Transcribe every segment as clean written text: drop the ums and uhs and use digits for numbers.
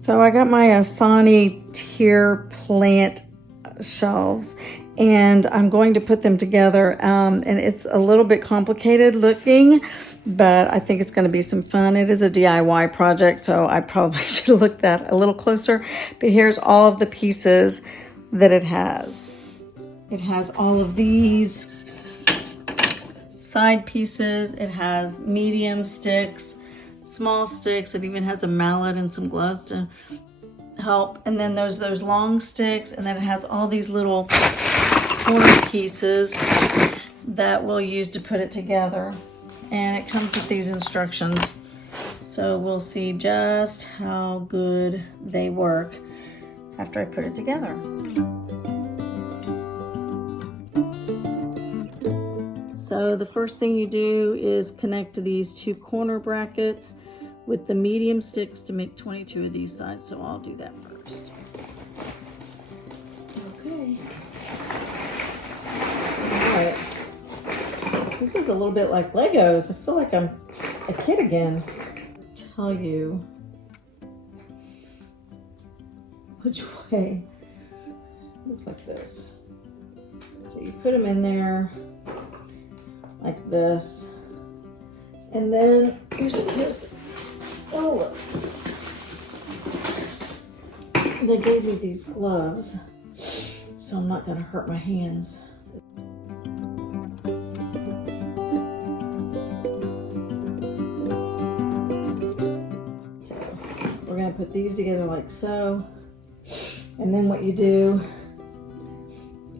So I got my ASANI tier plant shelves, and I'm going to put them together, and it's a little bit complicated looking, but I think it's going to be some fun. It is a DIY project, so I probably should look at that a little closer, but here's all of the pieces that it has. It has all of these side pieces. It has medium sticks, small sticks. It even has a mallet and some gloves to help. And then there's those long sticks, and then it has all these little corner pieces that we'll use to put it together. And it comes with these instructions. So we'll see just how good they work after I put it together. So the first thing you do is connect to these two corner brackets with the medium sticks to make 22 of these sides. So I'll do that first. Okay. All right. This is a little bit like Legos. I feel like I'm a kid again. I'll tell you which way. It looks like this. So you put them in there like this, and then you're supposed to, oh look, they gave me these gloves, so I'm not gonna hurt my hands. So we're gonna put these together like so, and then what you do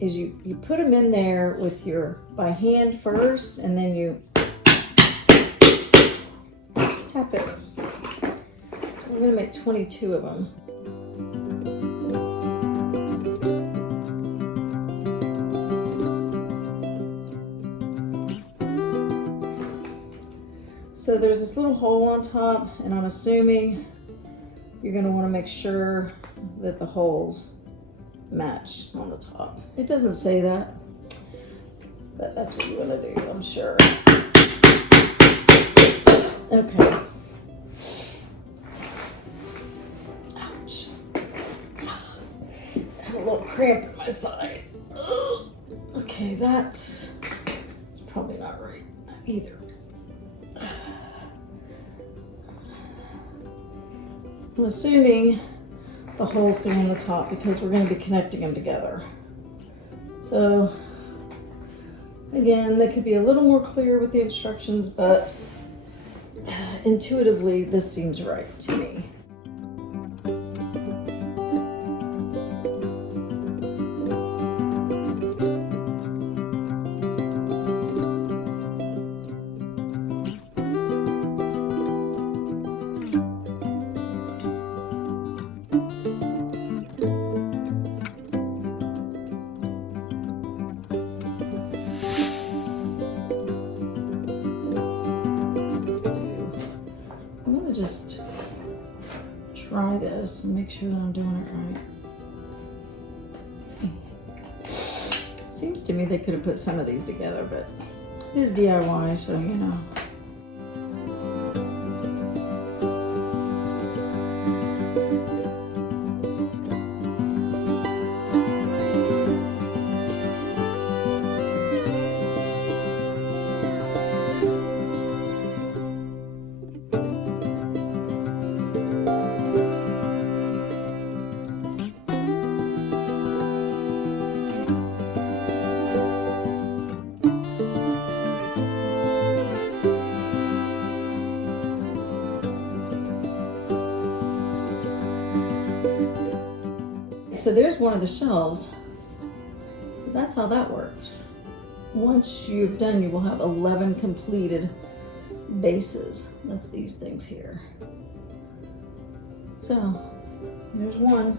is you put them in there with your, by hand first, and then you tap it. So we're gonna make 22 of them. So there's this little hole on top, and I'm assuming you're gonna wanna make sure that the holes match on the top. It doesn't say that, but that's what you want to do, I'm sure. Okay. Ouch. I have a little cramp in my side. Ugh. Okay, that's probably not right either. I'm assuming the holes go on the top because we're going to be connecting them together. So again, they could be a little more clear with the instructions, but intuitively this seems right to me. Just try this and make sure that I'm doing it right. Seems to me they could have put some of these together, but it is DIY, so you know. So there's one of the shelves. So that's how that works. Once you've done, you will have 11 completed bases. That's these things here. So there's one.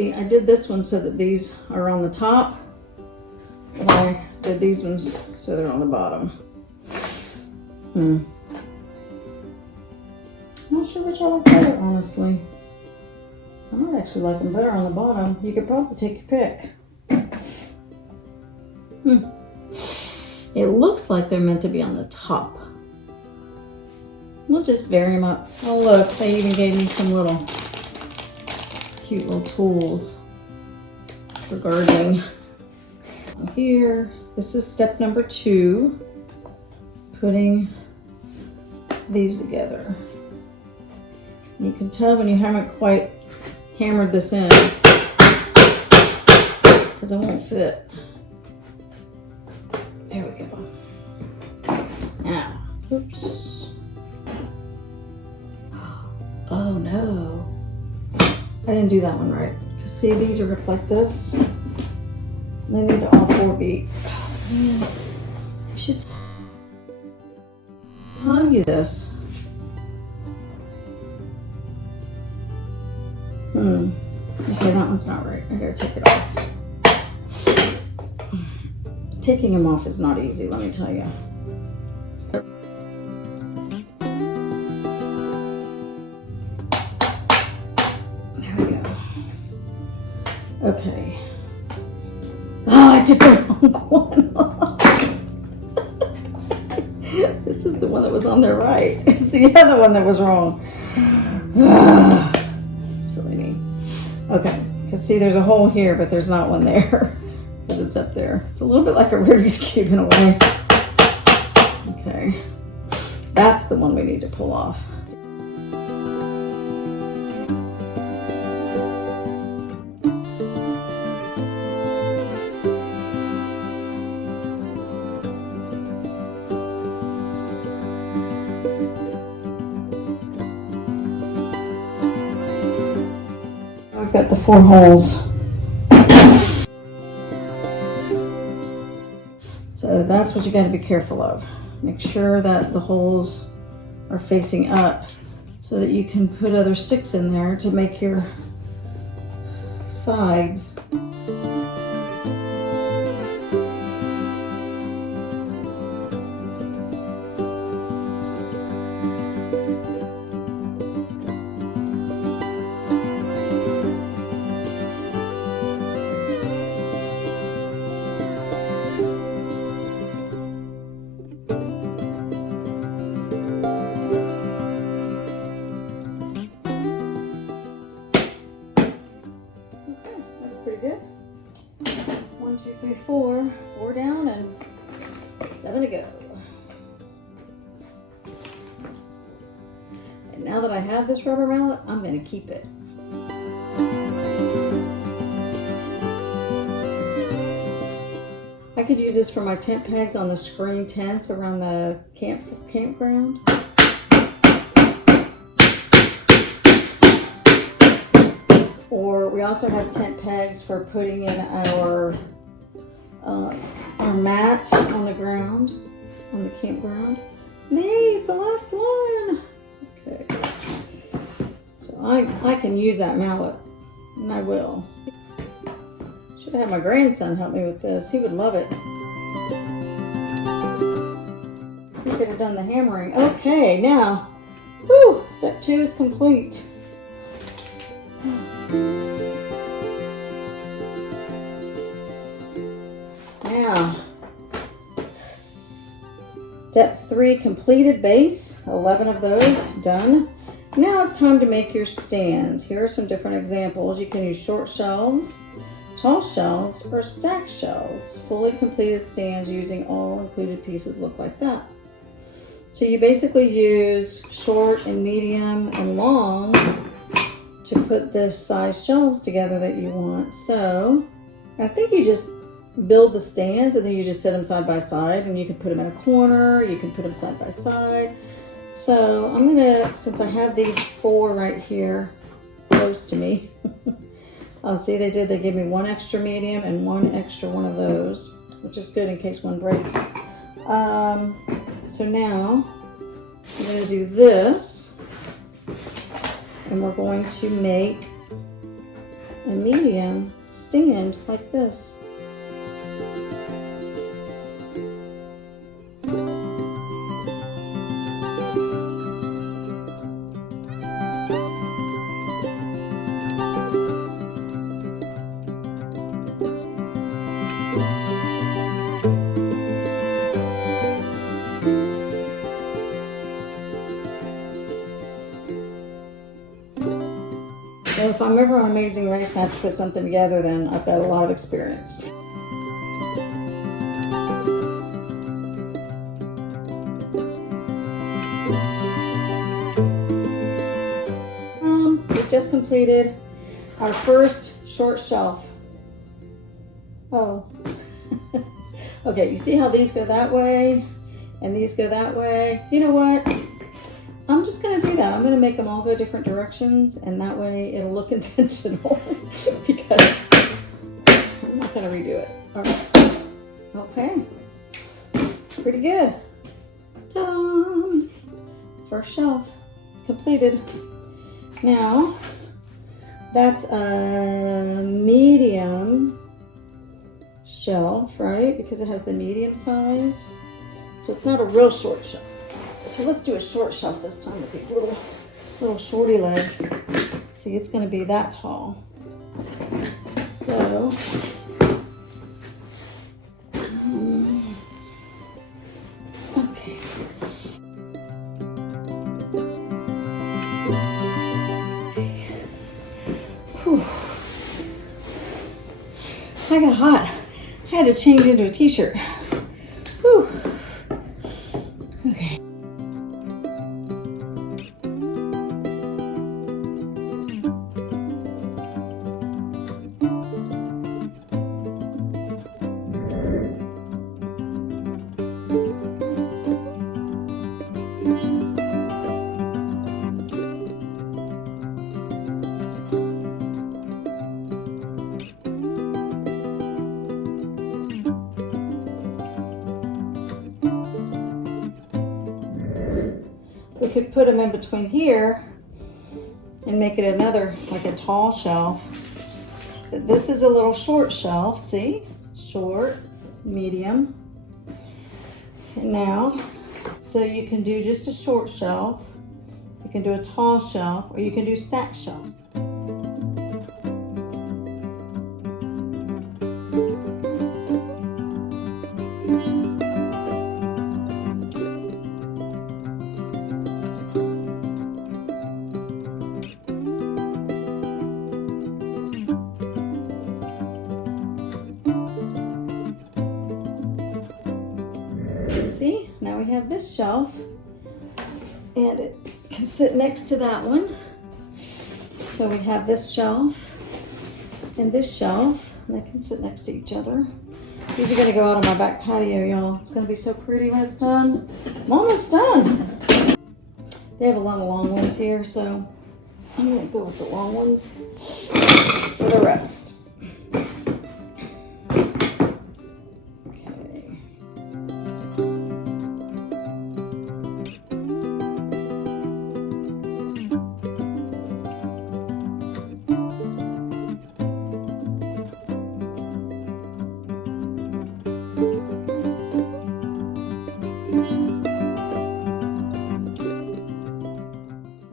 See, I did this one so that these are on the top, and I did these ones so they're on the bottom. I'm not sure which I like better, honestly. I might actually like them better on the bottom. You could probably take your pick. It looks like they're meant to be on the top. We'll just vary them up. Oh look, they even gave me some little cute little tools for gardening. Here, this is step number 2, putting these together. You can tell when you haven't quite hammered this in because it won't fit. There we go. Now, oops. Oh no. I didn't do that one right. Because see, these are like this. They need to all 4 be. Oh man. I should tell you this. Okay, that one's not right. I gotta take it off. Taking them off is not easy, let me tell you. There we go. Okay. Oh, I took the wrong one off. This is the one that was on there right. It's the other one that was wrong. Silly me. Okay, because see, there's a hole here, but there's not one there. Because it's up there. It's a little bit like a Rubik's Cube in a way. Okay. That's the one we need to pull off. I've got the 4 holes. So that's what you got to be careful of. Make sure that the holes are facing up so that you can put other sticks in there to make your sides. Pretty good. 1, 2, 3, 4. 4 down and 7 to go. And now that I have this rubber mallet, I'm going to keep it. I could use this for my tent pegs on the screen tents around the campground. Or we also have tent pegs for putting in our mat on the ground, on the campground. Hey, it's the last one. Okay. So I can use that mallet, and I will. Should have had my grandson help me with this. He would love it. He could have done the hammering. Okay, now, whew, step 2 is complete. Now, step 3 completed base, 11 of those done. Now it's time to make your stands. Here are some different examples. You can use short shelves, tall shelves, or stacked shelves. Fully completed stands using all included pieces look like that. So you basically use short and medium and long to put the size shelves together that you want. So I think you just build the stands and then you just set them side by side, and you can put them in a corner, you can put them side by side. So I'm gonna, since I have these 4 right here close to me, oh, see, they gave me 1 extra medium and 1 extra one of those, which is good in case one breaks. So now I'm gonna do this, and we're going to make a medium stand like this. So if I'm ever on Amazing Race and I have to put something together, then I've got a lot of experience. We just completed our first short shelf. Oh. Okay, you see how these go that way and these go that way? You know what? I'm just going to do that. I'm going to make them all go different directions, and that way it'll look intentional because I'm not going to redo it. All right. Okay. Pretty good. Done. First shelf completed. Now, that's a medium shelf, right? Because it has the medium size. So it's not a real short shelf. So let's do a short shelf this time with these little shorty legs. See, it's going to be that tall. So, okay. Whew. I got hot. I had to change into a t-shirt. Whew. Okay. We could put them in between here and make it another, like a tall shelf. But this is a little short shelf, see? Short, medium. And now, so you can do just a short shelf, you can do a tall shelf, or you can do stacked shelves. See, now we have this shelf, and it can sit next to that one. So we have this shelf and this shelf, and they can sit next to each other. These are going to go out on my back patio, y'all. It's going to be so pretty when it's done. I'm almost done. They have a lot of long ones here, so I'm going to go with the long ones for the rest.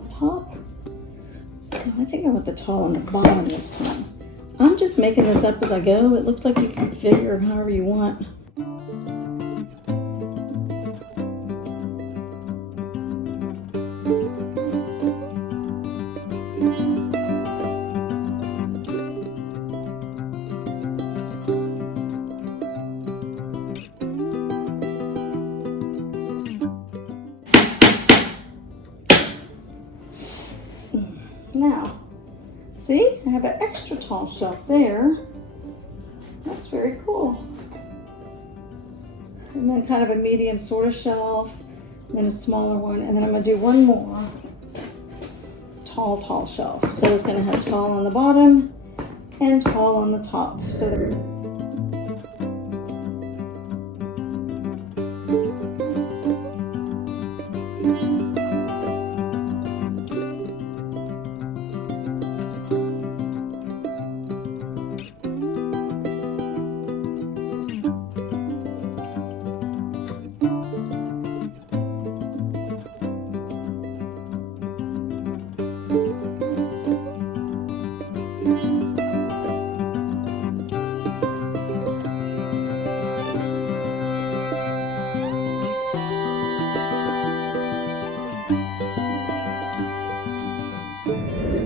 Top. No, I think I want the tall on the bottom this time. I'm just making this up as I go. It looks like you can figure however you want. Now, see, I have an extra tall shelf there. That's very cool. And then kind of a medium sort of shelf, and then a smaller one, and then I'm going to do one more tall shelf. So it's going to have tall on the bottom and tall on the top. So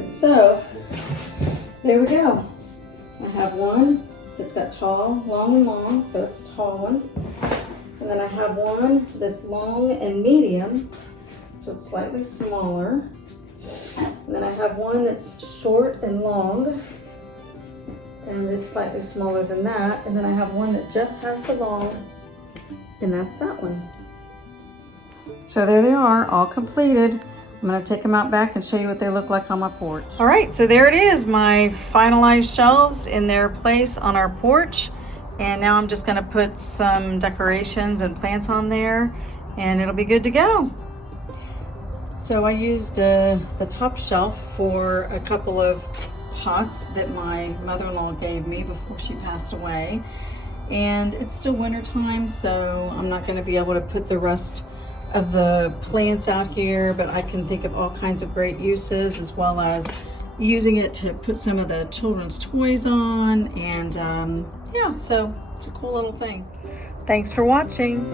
So there we go. I have one that's got tall, long, and long, so it's a tall one. And then I have one that's long and medium, so it's slightly smaller. And then I have one that's short and long, and it's slightly smaller than that. And then I have one that just has the long, and that's that one. So there they are, all completed. I'm gonna take them out back and show you what they look like on my porch. All right, so there it is, my finalized shelves in their place on our porch. And now I'm just gonna put some decorations and plants on there, and it'll be good to go. So I used the top shelf for a couple of pots that my mother-in-law gave me before she passed away. And it's still winter time, so I'm not gonna be able to put the rest of the plants out here, but I can think of all kinds of great uses, as well as using it to put some of the children's toys on. And yeah, so it's a cool little thing. Thanks for watching.